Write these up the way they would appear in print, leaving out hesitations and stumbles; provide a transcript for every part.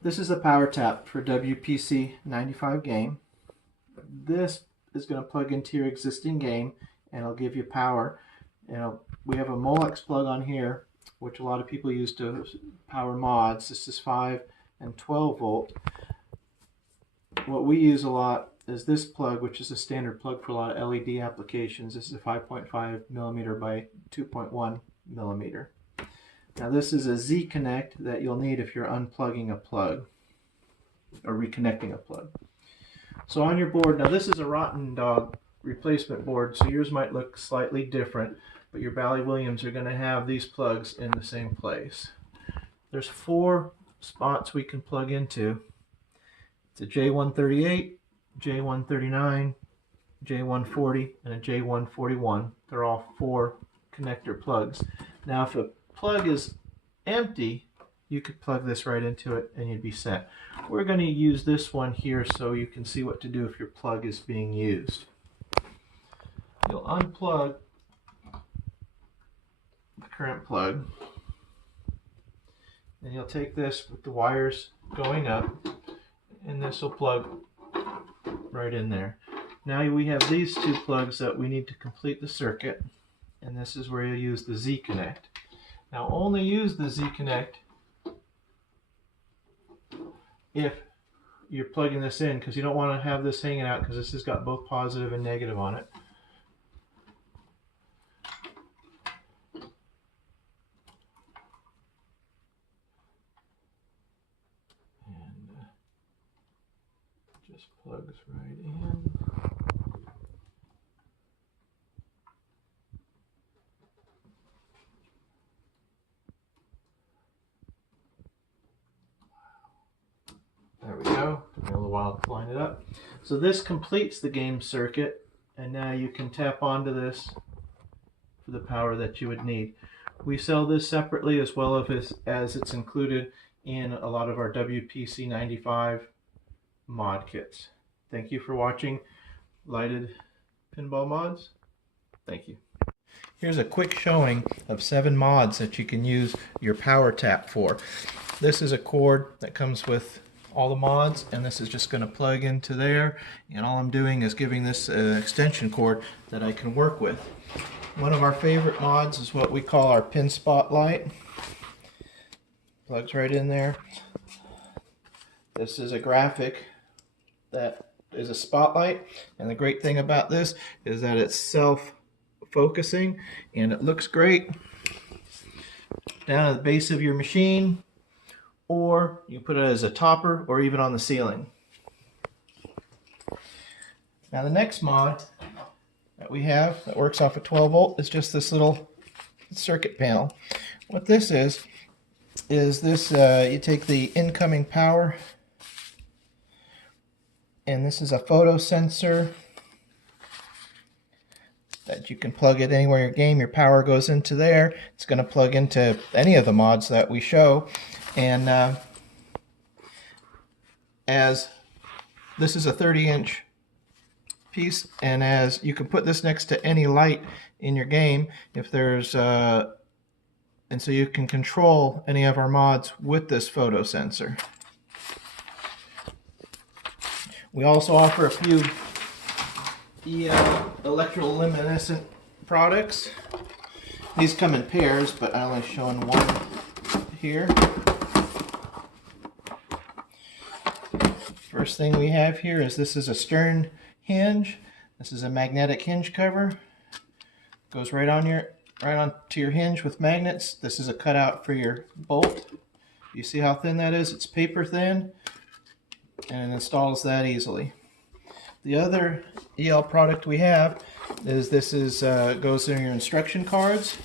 This is a power tap for WPC-95 game. This is going to plug into your existing game and it'll give you power. We have a Molex plug on here, which a lot of people use to power mods. This is 5 and 12 volt. What we use a lot is this plug, which is a standard plug for a lot of LED applications. This is a 5.5 millimeter by 2.1 millimeter. Now this is a Z-connect that you'll need if you're unplugging a plug or reconnecting a plug. So on your board, now this is a Rotten Dog replacement board, so yours might look slightly different, but your Bally Williams are going to have these plugs in the same place. There's 4 spots we can plug into. It's a J138, J139, J140, and a J141. They're all 4 connector plugs. Now if a plug is empty, you could plug this right into it and you'd be set. We're going to use this one here so you can see what to do if your plug is being used. You'll unplug the current plug and you'll take this with the wires going up and this will plug right in there. Now we have these 2 plugs that we need to complete the circuit, and this is where you'll use the Z-connect. Now only use the Z-connect if you're plugging this in, because you don't want to have this hanging out, because this has got both positive and negative on it. And just plugs right in. There we go. Took me a little while to line it up. So this completes the game circuit, and now you can tap onto this for the power that you would need. We sell this separately as well as it's included in a lot of our WPC-95 mod kits. Thank you for watching Lighted Pinball Mods. Thank you. Here's a quick showing of 7 mods that you can use your power tap for. This is a cord that comes with all the mods, and this is just going to plug into there, and all I'm doing is giving this extension cord that I can work with. One of our favorite mods is what we call our pin spotlight. Plugs right in there. This is a graphic that is a spotlight, and the great thing about this is that it's self-focusing and it looks great down at the base of your machine, or you put it as a topper or even on the ceiling. Now the next mod that we have that works off of 12 volt is just this little circuit panel. What this is this you take the incoming power, and this is a photo sensor that you can plug it anywhere in your game. Your power goes into there. It's going to plug into any of the mods that we show. And as this is a 30-inch piece, and as you can put this next to any light in your game, if there's and so you can control any of our mods with this photo sensor. We also offer a few electroluminescent products. These come in pairs, but I'm only showing one here. First thing we have here is this is a stern hinge. This is a magnetic hinge cover. Goes right onto your hinge with magnets. This is a cutout for your bolt. You see how thin that is? It's paper thin, and it installs that easily. The other EL product we have is goes in your instruction cards,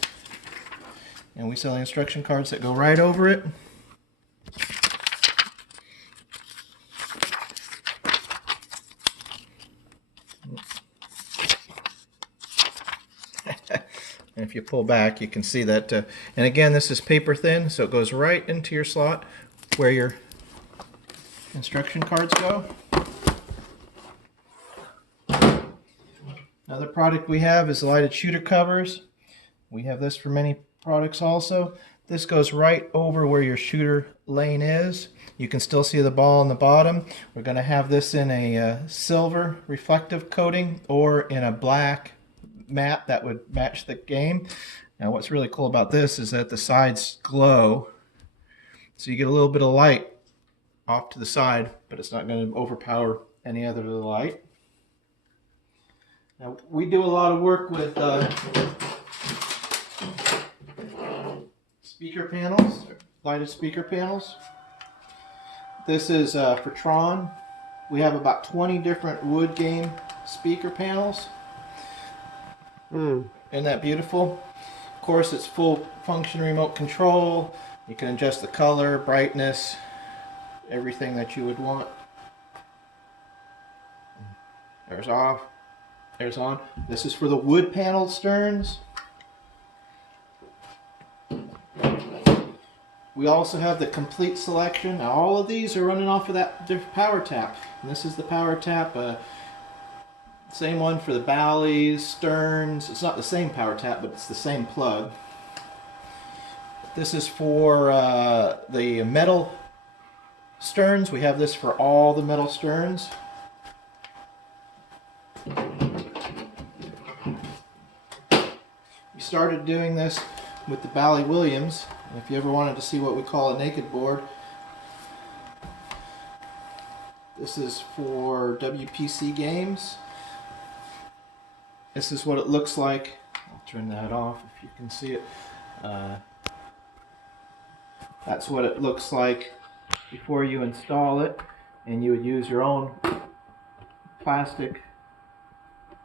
and we sell the instruction cards that go right over it. And if you pull back, you can see that. And again, this is paper thin, so it goes right into your slot where your instruction cards go. Another product we have is lighted shooter covers. We have this for many products also. This goes right over where your shooter lane is. You can still see the ball on the bottom. We're going to have this in a silver reflective coating or in a black matte that would match the game. Now what's really cool about this is that the sides glow, so you get a little bit of light off to the side, but it's not going to overpower any other light. Now we do a lot of work with speaker panels, lighted speaker panels. This is for Tron. We have about 20 different wood game speaker panels. Isn't that beautiful? Of course, it's full function remote control. You can adjust the color, brightness, everything that you would want. There's off, there's on. This is for the wood paneled sterns. We also have the complete selection. Now all of these are running off of that power tap. And this is the power tap. Same one for the Bally's, Sterns. It's not the same power tap, but it's the same plug. This is for the metal sterns. We have this for all the metal sterns. We started doing this with the Bally and Williams. If you ever wanted to see what we call a naked board, this is for WPC games. This is what it looks like. I'll turn that off if you can see it. That's what it looks like before you install it, and you would use your own plastic.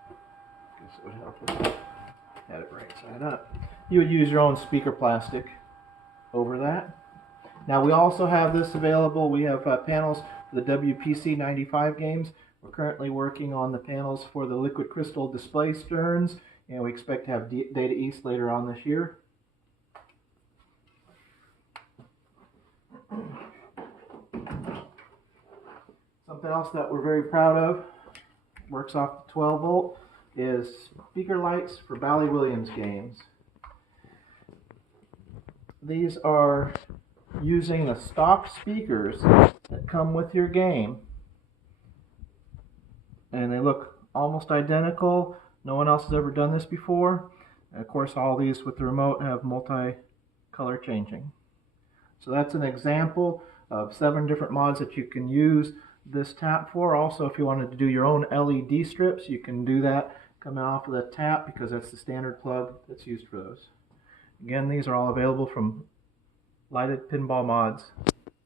I guess it would help if I had it right side up. You would use your own speaker plastic over that. Now we also have this available. We have panels for the WPC-95 games. We're currently working on the panels for the liquid crystal display sterns, and we expect to have Data East later on this year. Something else that we're very proud of, works off the 12 volt, is speaker lights for Bally and Williams games. These are using the stock speakers that come with your game, and they look almost identical. No one else has ever done this before. And of course, all these with the remote have multi-color changing. So that's an example of 7 different mods that you can use this tap for. Also, if you wanted to do your own LED strips, you can do that coming off of the tap, because that's the standard plug that's used for those. Again, these are all available from Lighted Pinball Mods.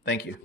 Thank you.